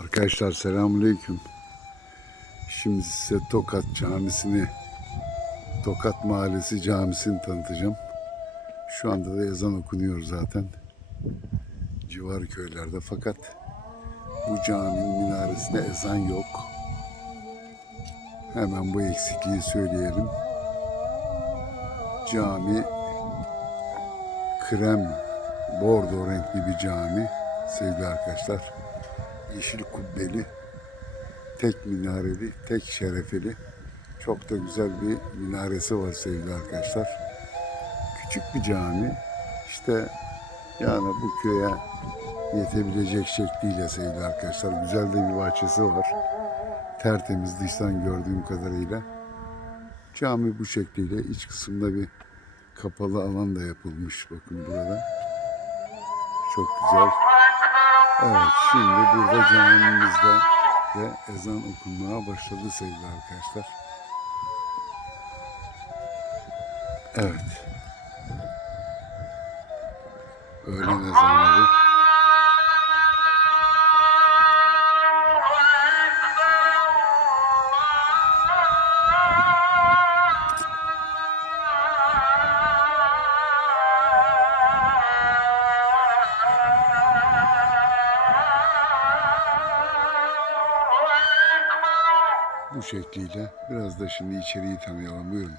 Arkadaşlar selamünaleyküm. Şimdi size Tokat Camisi'ni, Tokat Mahallesi Camisi'ni tanıtacağım. Şu anda da ezan okunuyor zaten. Civar köylerde fakat bu caminin minaresinde ezan yok. Hemen bu eksikliği söyleyelim. Cami krem bordo renkli bir cami sevgili arkadaşlar. Yeşil kubbeli, tek minareli, tek şerefeli. Çok da güzel bir minaresi var sevgili arkadaşlar. Küçük bir cami. İşte yani bu köye yetebilecek şekliyle sevgili arkadaşlar. Güzel de bir bahçesi var. Tertemiz dıştan gördüğüm kadarıyla. Cami bu şekliyle iç kısımda bir kapalı alan da yapılmış bakın burada. Çok güzel. Evet şimdi burada camimizde de ezan okunmaya başladı sevgili arkadaşlar. Evet. Öğlen ezanı. Bu şekliyle biraz da şimdi içeriği tanıyalım. Buyurun.